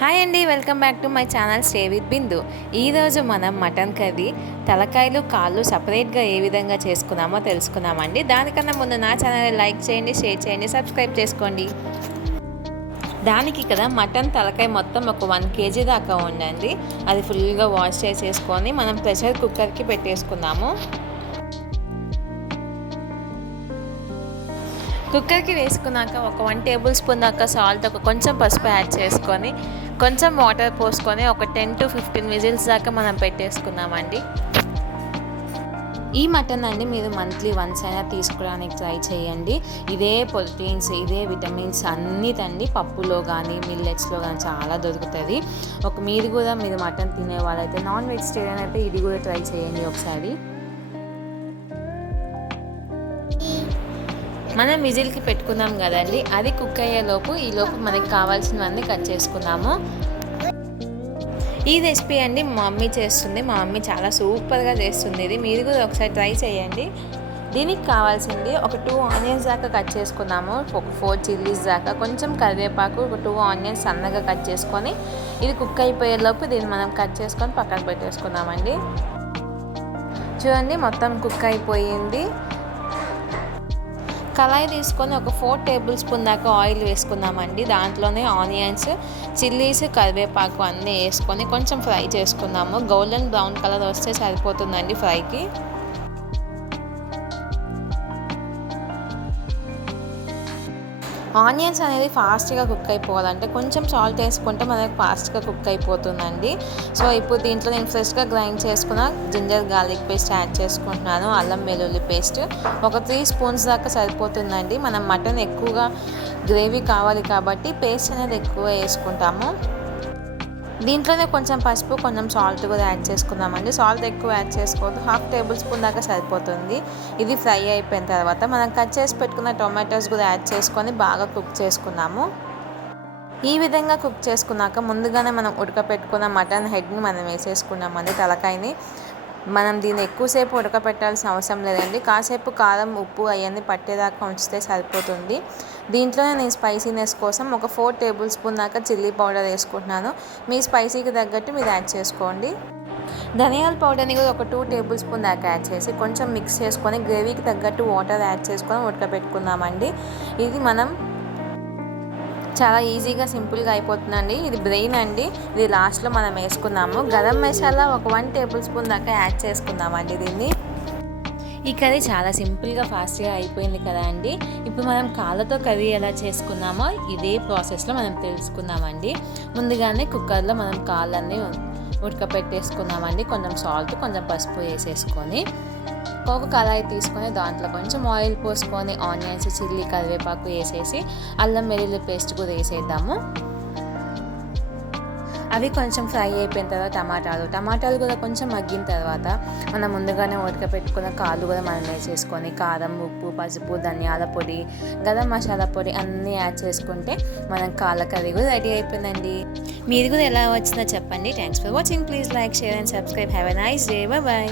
Hi అండి welcome back to my channel stay with Bindu. ఈరోజు మనం మటన్ కర్రీ తలకాయలు కాళ్ళు సపరేట్గా ఏ విధంగా చేసుకున్నామో తెలుసుకున్నామండి దానికన్నా ముందు నా ఛానల్ లైక్ చేయండి షేర్ చేయండి సబ్స్క్రైబ్ చేసుకోండి. దానికి ఇక్కడ మటన్ తలకాయ మొత్తం ఒక వన్ కేజీ దాకా ఉండండి అది ఫుల్గా వాష్ చేసేసుకొని మనం ప్రెషర్ కుక్కర్కి పెట్టేసుకున్నాము కుక్కర్కి వేసుకున్నాక ఒక వన్ టేబుల్ స్పూన్ దాకా సాల్ట్ ఒక కొంచెం పసుపు యాడ్ చేసుకొని కొంచెం వాటర్ పోసుకొని ఒక టెన్ టు ఫిఫ్టీన్ విజిల్స్ దాకా మనం పెట్టేసుకున్నామండి ఈ మటన్ అండి మీరు మంత్లీ వన్స్ అయినా తీసుకోవడానికి ట్రై చేయండి. ఇదే ప్రోటీన్స్ ఇదే విటమిన్స్ అన్నీ తండి పప్పులో కానీ మిల్లెట్స్లో కానీ చాలా దొరుకుతుంది. ఒక మీరు కూడా మీరు మటన్ తినే వాళ్ళైతే నాన్ వెజిటేరియన్ అయితే ఇది కూడా ట్రై చేయండి ఒకసారి. మనం విజిల్కి పెట్టుకున్నాం కదండి. అది కుక్ అయ్యేలోపు ఈలోపు మనకి కావాల్సినవన్నీ కట్ చేసుకున్నాము. ఈ రెసిపీ అండి మా మమ్మీ చేస్తుంది. మా మమ్మీ చాలా సూపర్గా చేస్తుంది ఇది. మీరు కూడా ఒకసారి ట్రై చేయండి. దీనికి కావాల్సింది ఒక టూ ఆనియన్స్ దాకా కట్ చేసుకున్నాము. ఒక ఫోర్ చిల్లీస్ దాకా. కొంచెం కరివేపాకు ఒక టూ ఆనియన్స్ సన్నగా కట్ చేసుకొని ఇది కుక్ అయిపోయేలోపు దీన్ని మనం కట్ చేసుకొని పక్కన పెట్టేసుకున్నామండి. చూడండి మొత్తం కుక్ అయిపోయింది. కళాయి తీసుకొని ఒక ఫోర్ టేబుల్ స్పూన్ దాకా ఆయిల్ వేసుకుందామండి. దాంట్లోనే ఆనియన్స్ చిల్లీస్ కరివేపాకు అన్నీ వేసుకొని కొంచెం ఫ్రై చేసుకుందాము. గోల్డెన్ బ్రౌన్ కలర్ వస్తే సరిపోతుందండి ఫ్రైకి. ఆనియన్స్ అనేది ఫాస్ట్గా కుక్ అయిపోవాలంటే కొంచెం సాల్ట్ వేసుకుంటే మనకి ఫాస్ట్గా కుక్ అయిపోతుందండి. సో ఇప్పుడు దీంట్లో నేను ఫ్రెష్గా గ్రైండ్ చేసుకున్న జింజర్ గార్లిక్ పేస్ట్ యాడ్ చేసుకుంటున్నాను. అల్లం వెల్లుల్లి పేస్ట్ ఒక త్రీ స్పూన్స్ దాకా సరిపోతుందండి. మనం మటన్ ఎక్కువగా గ్రేవీ కావాలి కాబట్టి పేస్ట్ అనేది ఎక్కువ వేసుకుంటాము. దీంట్లోనే కొంచెం పసుపు కొంచెం సాల్ట్ కూడా యాడ్ చేసుకుందామండి. సాల్ట్ ఎక్కువ యాడ్ చేసుకోవద్దు. హాఫ్ టేబుల్ స్పూన్ దాకా సరిపోతుంది. ఇది ఫ్రై అయిపోయిన తర్వాత మనం కట్ చేసి పెట్టుకున్న టొమాటోస్ కూడా యాడ్ చేసుకొని బాగా కుక్ చేసుకున్నాము ఈ విధంగా కుక్ చేసుకున్నాక ముందుగానే మనం ఉడకపెట్టుకున్న మటన్ హెడ్ని మనం వేసేసుకున్నామండి తలకాయని. మనం దీన్ని ఎక్కువసేపు ఉడకపెట్టాల్సిన అవసరం లేదండి. కాసేపు కారం ఉప్పు అవన్నీ పట్టేదాకా ఉంచితే సరిపోతుంది. దీంట్లోనే నేను స్పైసీనెస్ కోసం ఒక ఫోర్ టేబుల్ స్పూన్ దాకా చిల్లీ పౌడర్ వేసుకుంటున్నాను. మీ స్పైసీకి తగ్గట్టు మీరు యాడ్ చేసుకోండి. ధనియాల పౌడర్ని కూడా ఒక టూ టేబుల్ స్పూన్ దాకా యాడ్ చేసి కొంచెం మిక్స్ చేసుకొని గ్రేవీకి తగ్గట్టు వాటర్ యాడ్ చేసుకొని ఉడకబెట్టుకుందామండి. ఇది మనం చాలా ఈజీగా సింపుల్గా అయిపోతుందండి. ఇది బ్రెయిన్ అండి. ఇది లాస్ట్లో మనం వేసుకున్నాము గరం మసాలా ఒక వన్ టేబుల్ స్పూన్ దాకా యాడ్ చేసుకుందామండి దీన్ని. ఈ కర్రీ చాలా సింపుల్గా ఫాస్ట్గా అయిపోయింది కదా అండి. ఇప్పుడు మనం కాళ్ళతో కర్రీ ఎలా చేసుకున్నామో ఇదే ప్రాసెస్లో మనం తెలుసుకుందామండి. ముందుగానే కుక్కర్లో మనం కాళ్ళన్నీ ఉడకపెట్టేసుకున్నామండి కొంచెం సాల్ట్ కొంచెం పసుపు వేసేసుకొని ఒక కళాయి తీసుకొని దాంట్లో కొంచెం ఆయిల్ పోసుకొని ఆనియన్స్ చిల్లీ కరివేపాకు వేసేసి అల్లం వెల్లుల్లి పేస్ట్ కూడా వేసేద్దాము. అవి కొంచెం ఫ్రై అయిపోయిన తర్వాత టమాటాలు. టమాటాలు కూడా కొంచెం మగ్గిన తర్వాత మనం ముందుగానే ఉడకపెట్టుకున్న కాళ్ళు కూడా మనం వేసేసుకొని కారం ఉప్పు పసుపు ధనియాల పొడి గరం మసాలా పొడి అన్నీ యాడ్ చేసుకుంటే మనం కాళ్ళ కర్రీ కూడా రెడీ అయిపోయిందండి. మీరు కూడా ఎలా వచ్చిందో చెప్పండి. Thanks for watching please like share and subscribe have a nice day bye